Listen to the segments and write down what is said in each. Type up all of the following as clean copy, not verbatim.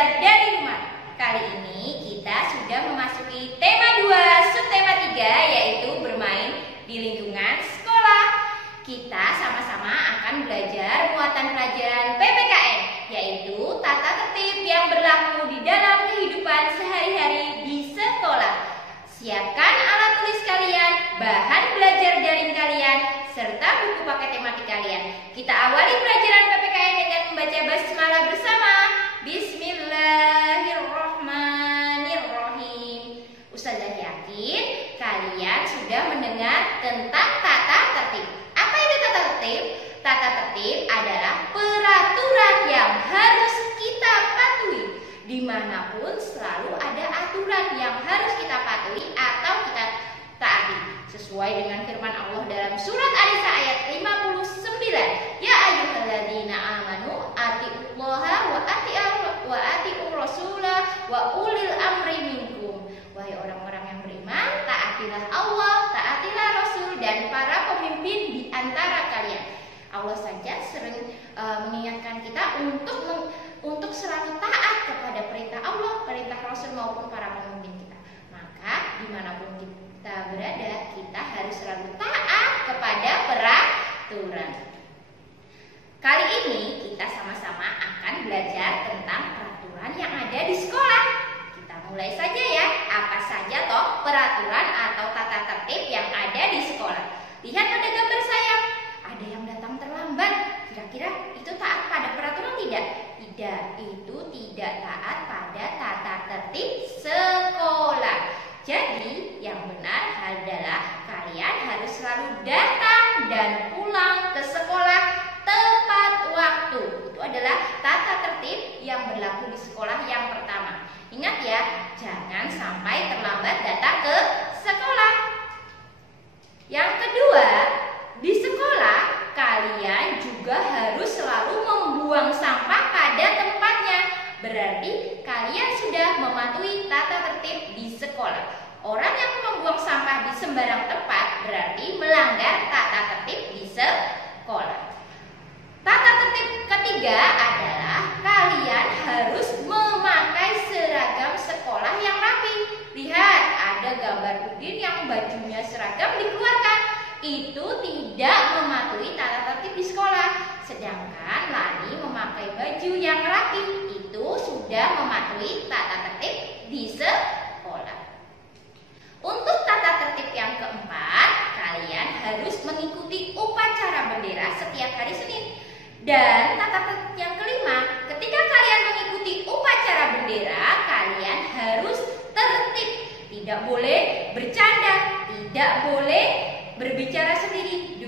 belajar dari rumah. Kali ini kita sudah memasuki tema 2, subtema 3, yaitu bermain di lingkungan sekolah. Kita sama-sama akan belajar muatan pelajaran PPKN, yaitu tata tertib yang berlaku di dalam kehidupan sehari-hari di sekolah. Siapkan alat tulis kalian, bahan belajar daring kalian, serta buku paket tematik kalian. Kita awali pelajaran PPKN dengan membaca basmalah bersama. Bismillahirrahmanirrahim. Ustazah yakin kalian sudah mendengar tentang tata tertib. Apa itu tata tertib? Tata tertib adalah peraturan yang harus kita patuhi. Dimanapun selalu ada aturan yang harus kita patuhi atau kita taati. Sesuai dengan firman Allah dalam surat An-Nisa ayat 59. Ya ayyuhalladzina amanu atiullaha wa atiur rasulah wa ulil amri minkum. Wahai orang-orang yang beriman, taatilah Allah, taatilah Rasul dan para pemimpin di antara kalian. Allah saja sering mengingatkan kita untuk selalu taat kepada perintah Allah, perintah Rasul maupun para pemimpin kita. Maka dimanapun kita berada, kita harus selalu taat kepada peraturan. Kali ini kita sama-sama akan belajar tentang peraturan yang ada di sekolah. Kita mulai saja ya. Apa saja toh peraturan atau tata tertib yang ada di sekolah? Lihat pada gambar saya. Ada yang datang terlambat. Kira-kira itu taat pada peraturan tidak? Tidak, itu tidak taat pada tata tertib sekolah. Jadi yang benar adalah kalian harus selalu datang dan pulang ke sekolah tepat waktu. Itu adalah tata tertib yang berlaku di sekolah yang pertama. Ingat ya, jangan sampai terlambat datang ke sekolah. Yang kedua, di sekolah kalian juga harus selalu membuang sampah pada tempatnya. Berarti kalian sudah mematuhi tata tertib di sekolah. Orang yang membuang sampah di sembarang tempat berarti melanggar tata tertib di sekolah. Tata tertib ketiga adalah kalian harus memakai seragam sekolah yang rapi. Lihat, ada gambar Udin yang bajunya seragam dikeluarkan. Itu tidak mematuhi tata tertib di sekolah. Sedangkan Lani memakai baju yang rapi, itu sudah mematuhi tata tertib di sekolah. Untuk tata tertib yang keempat, kalian harus mengikuti upacara bendera setiap hari Senin. Dan tata tertib yang kelima, ketika kalian mengikuti upacara bendera, kalian harus tertib. Tidak boleh bercanda, tidak boleh berbicara sendiri,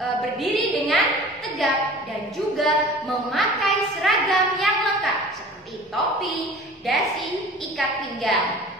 berdiri dengan tegap, dan juga memakai seragam yang lengkap seperti topi, dasi, ikat pinggang.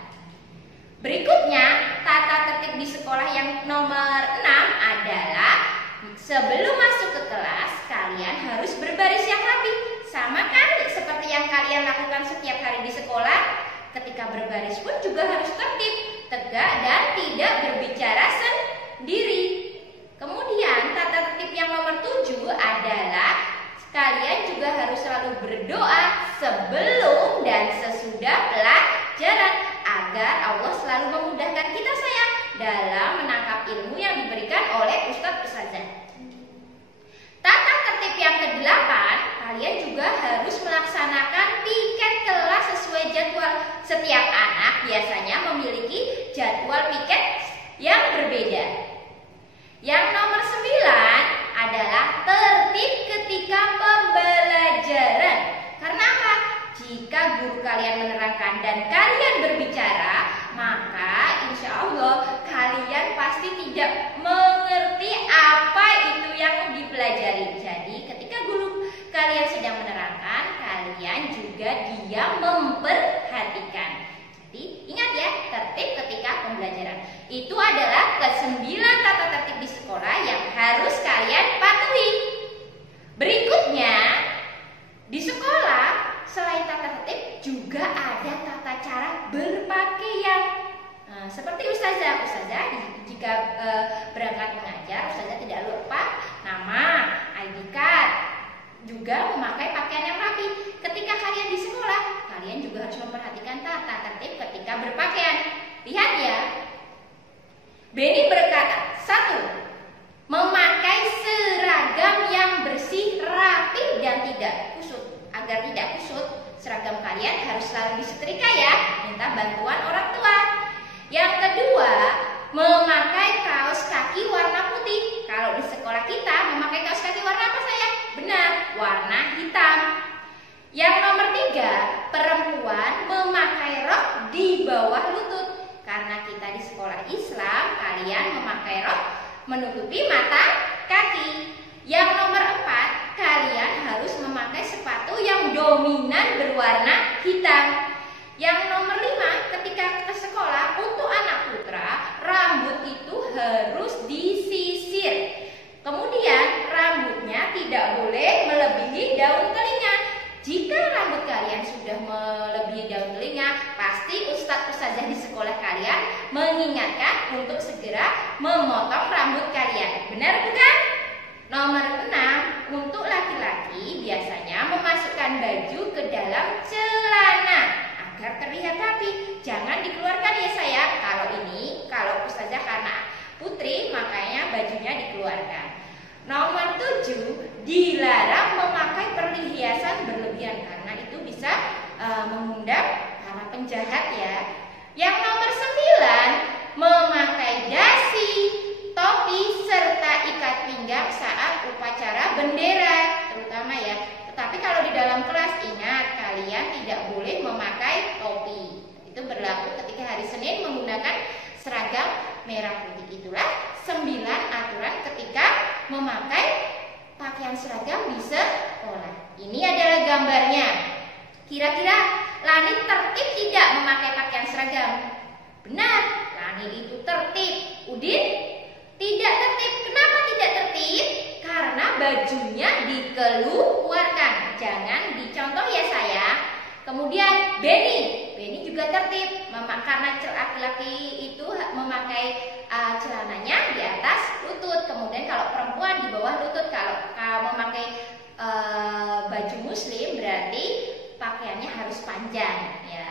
Berikutnya, tata tertib di sekolah yang nomor 6 adalah sebelum masuk ke kelas, kalian harus berbaris yang rapi. Sama kan seperti yang kalian lakukan setiap hari di sekolah. Ketika berbaris pun juga harus tertib, tegak, dan tidak berbicara sendiri. Kemudian tata tertib yang nomor 7 adalah kalian juga harus selalu berdoa sebelum dan sesudah pelajaran agar Allah selalu memudahkan kita sayang dalam menangkap ilmu yang diberikan oleh Ustadz Ustazah. Tata tertib yang ke-8, kalian juga harus melaksanakan piket kelas sesuai jadwal. Setiap anak biasanya memiliki jadwal piket yang berbeda. Yang nomor 9 adalah tertib ketika pembelajaran. Karena apa? Jika guru kalian menerangkan dan kalian berbicara, maka insya Allah kalian pasti tidak mengerti apa itu yang dipelajari. Jadi ketika guru kalian sedang menerangkan, kalian juga diam memperhatikan. Jadi ingat ya, tertib ketika pembelajaran. Itu adalah ke-9 tata tertib di sekolah yang harus kalian patuhi. Berikutnya, di sekolah selain tata tertib juga ada tata cara berpakaian. Nah, seperti Ustazah jika berangkat mengajar, Ustazah tidak lupa nama, ID card, juga memakai pakaian yang rapi. Ketika kalian di sekolah, kalian kalian harus selalu disetrika ya, minta bantuan orang tua. Yang kedua, memakai kaos kaki warna putih. Kalau di sekolah kita memakai kaos kaki warna apa sayang? Benar, warna hitam. Yang nomor 3, perempuan memakai rok di bawah lutut. Karena kita di sekolah Islam, kalian memakai rok menutupi mata kaki. Yang nomor 4, kalian harus memakai sepatu yang dominan berwarna hitam. Yang nomor 5, ketika ke sekolah untuk anak putra, rambut itu harus disisir. Kemudian rambutnya tidak boleh melebihi daun telinga. Jika rambut kalian sudah melebihi daun telinga, pasti ustadz-ustazah di sekolah kalian mengingatkan untuk segera memotong rambut kalian. Benar bukan? Nomor 6, untuk laki-laki biasanya memasukkan baju ke dalam celana agar terlihat rapi. Jangan dikeluarkan ya sayang. Kalau ustazah karena putri, makanya bajunya dikeluarkan. Nomor 7, dilarang memakai perhiasan berlebihan karena itu bisa mengundang para penjahat ya. Yang nomor 9, memakai dasi, topi, serta ikat pinggang saat upacara bendera terutama ya. Tetapi kalau di dalam kelas ingat, kalian tidak boleh memakai topi. Itu berlaku ketika hari Senin menggunakan seragam merah putih. Itulah 9 aturan ketika memakai pakaian seragam di sekolah. Ini adalah gambarnya. Kira-kira Lani tertib tidak memakai pakaian seragam? Benar, Lani itu tertib. Udin tidak tertib. Kenapa tidak tertib? Karena bajunya dikeluarkan. Jangan dicontoh ya sayang. Kemudian Benny juga tertib karena laki-laki itu memakai celananya di atas lutut. Kemudian kalau perempuan di bawah lutut. Kalau memakai baju muslim berarti pakaiannya harus panjang ya.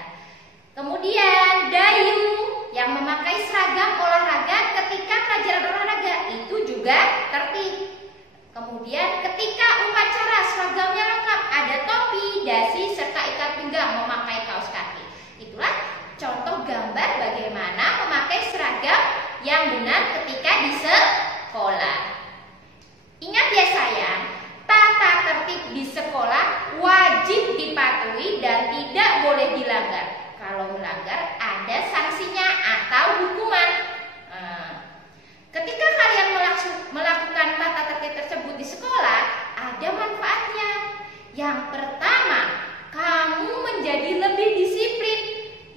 Kemudian Dayu yang memakai seragam olahraga ketika pelajaran olahraga itu juga tertib. Kemudian ketika upacara seragamnya lengkap, ada topi, dasi, serta ikat pinggang, memakai kaos kaki. Itulah contoh gambar bagaimana memakai seragam yang benar ketika di sekolah. Ingat ya sayang, tata tertib di sekolah wajib dipatuhi dan tidak boleh dilanggar. Kalau melanggar ada sanksinya atau hukuman. Ketika kalian melakukan tata tertib tersebut di sekolah, ada manfaatnya. Yang pertama, kamu menjadi lebih disiplin.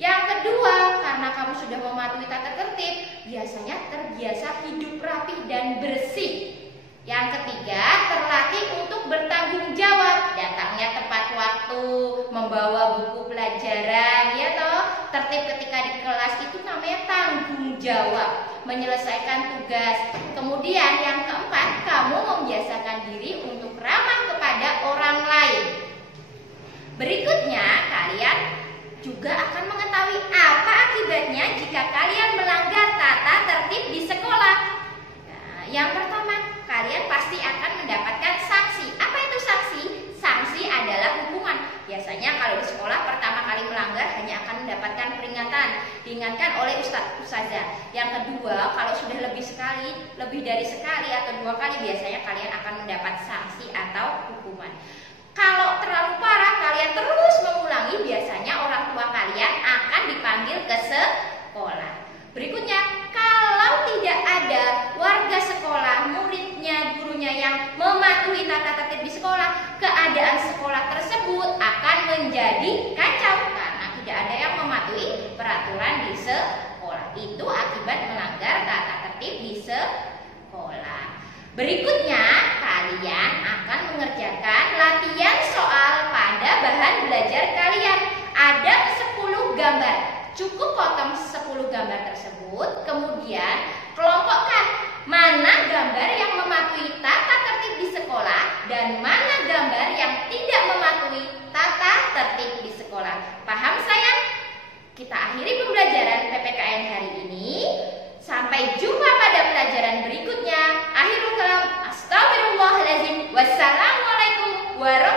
Yang kedua, karena kamu sudah mematuhi tata tertib, biasanya terbiasa hidup rapi dan bersih. Yang ketiga, terlatih untuk bertanggung jawab, datangnya tepat waktu, membawa buku pelajaran, ya toh. Tertib ketika di kelas itu namanya tanggung jawab, menyelesaikan tugas. Kemudian yang keempat, kamu membiasakan diri untuk ramah kepada orang lain. Berikutnya, kalian juga akan mengetahui apa akibatnya jika kalian melanggar tata tertib di sekolah. Nah, yang pertama, kalian pasti akan mendapatkan sanksi. Apa itu sanksi? Sanksi adalah hukuman. Biasanya kalau di sekolah pertama kali melanggar hanya akan mendapatkan peringatan, diingatkan oleh ustazah. Yang kedua, kalau sudah lebih dari sekali atau 2 kali, biasanya kalian akan mendapat sanksi atau hukuman. Kalau terlalu parah, kalian terus mengulangi, biasanya orang tua kalian akan dipanggil ke sekolah. Berikutnya, kalau tidak ada warga sekolah, muridnya, gurunya yang mematuhi tata tertib di sekolah, keadaan sekolah tersebut akan menjadi kacau karena tidak ada yang mematuhi peraturan di sekolah. Itu akibat melanggar tata tertib di sekolah. Berikutnya, kalian akan mengerjakan latihan soal pada bahan belajar kalian. Ada 10 gambar. Cukup potong 10 gambar tersebut, kemudian kelompokkan mana gambar yang mematuhi tata tertib di sekolah dan mana gambar yang tidak mematuhi tata tertib di sekolah. Paham sayang? Kita akhiri pembelajaran PPKN hari ini. Sampai jumpa pada pelajaran berikutnya. Akhirul kalam, astagfirullahaladzim. Wassalamualaikum warahmatullahi wabarakatuh.